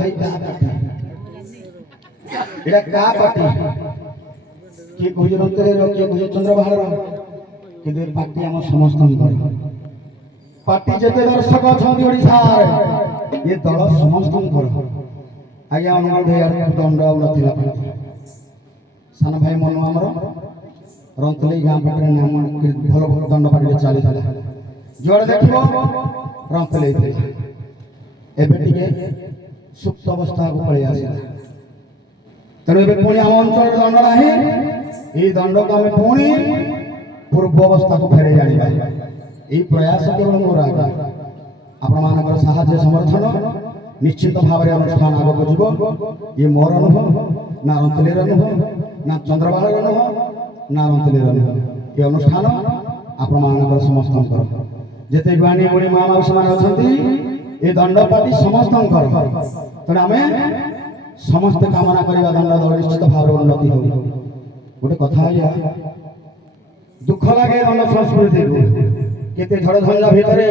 भाई का पार्टी एटा का पार्टी के कहि रंतरे रो के कहि चंद्रबाहार কিন্তু এই পার্টি আমার সমস্তଙ୍କର পার্টি যেতে দর্শক অଛନ୍ତି ওড়িশার ଏ ଦଳ ସମସ୍ତଙ୍କର ଆଜ୍ଞା ଅନୁରୋଧ ଏହାର ଦଣ୍ଡ ଆଉ ନଥିଲା ସାନ ଭାଇ ମନୁ ଆମର ରନ୍ତଲେଇ ଗାଁ ପାଖରେ ନାମ ଭଲ ଭଲ ଦଣ୍ଡ ପାର୍ଟିରେ ଚାଲିଥିଲା ଯୁଆଡ଼େ ଦେଖିବ ରନ୍ତଲେଇ ଥିଲା ଏବେ ଟିକେ ସୁପ୍ତ ଅବସ୍ଥାକୁ ପଳେଇ ଆସିଲା ତେଣୁ ଏବେ ପୁଣି ଆମ ଅଞ୍ଚଳରେ ଦଣ୍ଡ ନାହିଁ ଏହି ଦଣ୍ଡକୁ ଆମେ ପୁଣି ପୂର୍ବ ଅବସ୍ଥାକୁ ଫେରାଇ ଆଣିବା ଏହି ପ୍ରୟାସ କେବଳ ମୋର ଆଜ୍ଞା ଆପଣମାନଙ୍କର ସାହାଯ୍ୟ ସମର୍ଥନ ନିଶ୍ଚିତ ଭାବରେ ଅନୁଷ୍ଠାନ ଆଗକୁ ଯିବ ଇଏ ମୋର ନୁହଁ ନା ରନ୍ତଲେଇର ନୁହଁ ନା ଚନ୍ଦ୍ରବାହାରର ନୁହଁ ନା ରନ୍ତଲେଇର ନୁହଁ ଏ ଅନୁଷ୍ଠାନ ଆପଣମାନଙ୍କର ସମସ୍ତଙ୍କର ଯେତେ ଗୁଆଣୀ ଗୁଣୀ ମା ମାଉସୀମାନେ ଅଛନ୍ତି ଏ ଦଣ୍ଡ ପାର୍ଟି ସମସ୍ତଙ୍କର ତେଣୁ ଆମେ ସମସ୍ତେ କାମନା କରିବା ଦଣ୍ଡ ଦଳ ନିଶ୍ଚିତ ଭାବରେ ଉନ୍ନତି ହେବ ଗୋଟେ କଥା ଆଜ୍ଞା ଦୁଃଖ ଲାଗେ ଦଣ୍ଡ ସଂସ୍କୃତିକୁ କେତେ ଝଡ଼ ଝଞ୍ଜା ଭିତରେ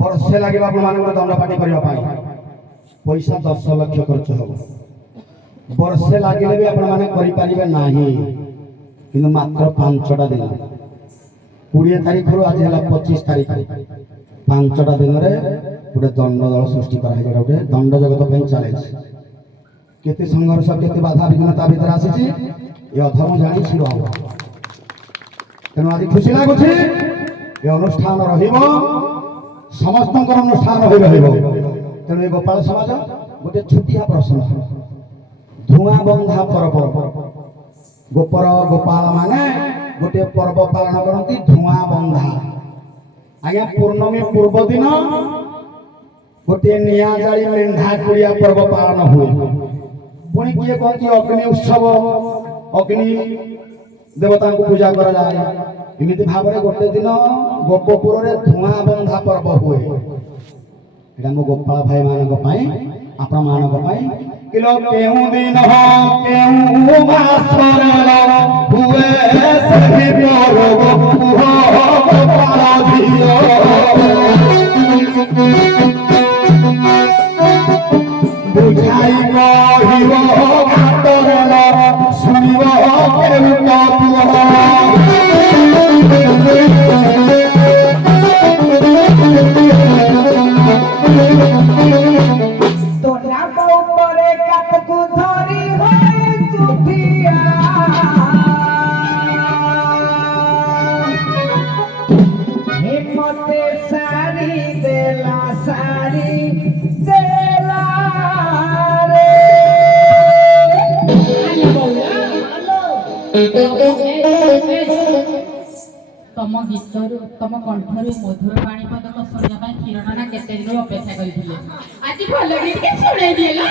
ବର୍ଷେ ଲାଗିବ ଆପଣମାନଙ୍କୁ ଦଣ୍ଡ ପାର୍ଟି କରିବା ପାଇଁ ପଇସା 10 ଲକ୍ଷ ଖର୍ଚ୍ଚ ହେବ ବର୍ଷେ ଲାଗିଲେ ବି ଆପଣମାନେ କରିପାରିବେ ନାହିଁ କିନ୍ତୁ ମାତ୍ର 5ଟା ଦିନ 20 ତାରିଖରୁ ଆଜି ହେଲା 25 ତାରିଖ 5ଟା ଦିନରେ ଗୋଟେ ଦଣ୍ଡ ଦଳ ସୃଷ୍ଟି କରାହେଇଗଲା ଗୋଟେ ଦଣ୍ଡ ଜଗତ ପାଇଁ ଚ୍ୟାଲେଞ୍ଜ କେତେ ସଂଘର୍ଷ କେତେ ବାଧା ବିଘ୍ନତା ଭିତରେ ଆସିଛି ଏ ଅଧର୍ମ ଜାଣି ଛିଡ଼ ହେବ ତେଣୁ ଆଜି ଖୁସି ଲାଗୁଛି ଏ ଅନୁଷ୍ଠାନ ରହିବ ସମସ୍ତଙ୍କର ଅନୁଷ୍ଠାନ ହୋଇ ରହିବ ତେଣୁ ଏ ଗୋପାଳ ସମାଜ ଗୋଟେ ଛୋଟିଆ ପ୍ରଶ୍ନ ଧୂଆଁ ବନ୍ଧା ପର୍ବ ଗୋପର ଗୋପାଳ ମାନେ ଗୋଟିଏ ପର୍ବ ପାଳନ କରନ୍ତି ଧୂଆଁ ବନ୍ଧା ଆଜ୍ଞା ପୂର୍ଣ୍ଣମୀ ପୂର୍ବ ଦିନ ଗୋଟିଏ ନିଆଁ ଜାଳି ମେଣ୍ଢା କୁଡ଼ିଆ ପର୍ବ ପାଳନ ହୁଏ ପୁଣି କିଏ କହନ୍ତି ଅଗ୍ନି ଉତ୍ସବ ଅଗ୍ନି ଦେବତାଙ୍କୁ ପୂଜା କରାଯାଏ ଏମିତି ଭାବରେ ଗୋଟେ ଦିନ ଗୋପପୁରରେ ଧୂଆଁ ବନ୍ଧା ପର୍ବ ହୁଏ ଏଇଟା ମୋ ଗୋପାଳ ଭାଇମାନଙ୍କ ପାଇଁ ଆପଣମାନଙ୍କ ପାଇଁ କିଲୋ କେଉଁ ଦିନ କେଉଁ ମାସରେ ହୁଏ ସେହି ପର୍ବ କୁହ ଗୋପାଳ ଝିଅ ବୁଝାଇ କହିବ ଘାଟରେ ଶୁଣିବ କେଉଟ तम गीतरू तम कंठरू मधुर पाणी पदक शुणा किरण ना केते दिन अपेक्षा करथिले आज भलो गीत सुनाई दिला